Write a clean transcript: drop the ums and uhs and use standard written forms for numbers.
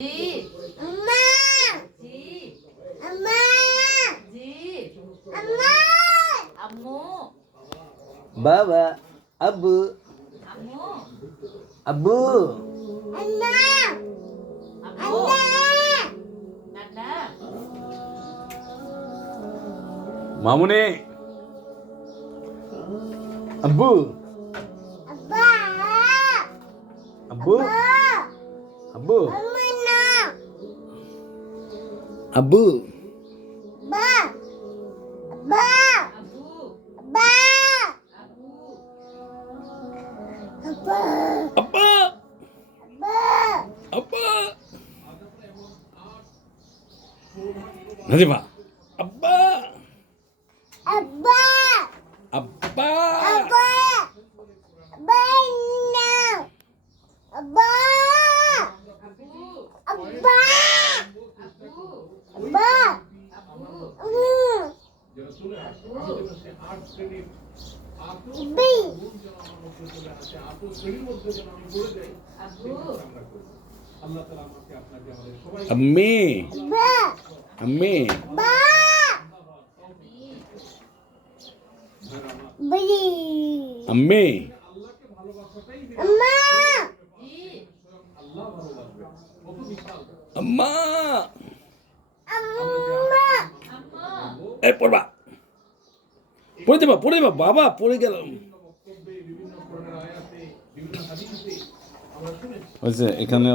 জি আম্মা জি আম্মা জি আম্মা আম্মু বাবা আব্বু আম্মু আব্বু আন্না আম্মু আন্না নানা মামুনি আব্বু আব্বা আব্বু আব্বু আম্মা আব্বু বা বা আব্বু বা আব্বু আব্বা আব্বা আব্বা আব্বা নাজিমা আব্বা আব্বা আব্বা আব্বা আব্বা না আব্বা আব্বু আব্বা আব্বু আব্বা আব্বু বি আব্বু আম্মি বা আম্মি বা বি আম্মি আম্মা জি আম্মা আম্মা আম্মু এই পড়বা পড়ে যাবা বাবা পড়ে গেলাম এখানে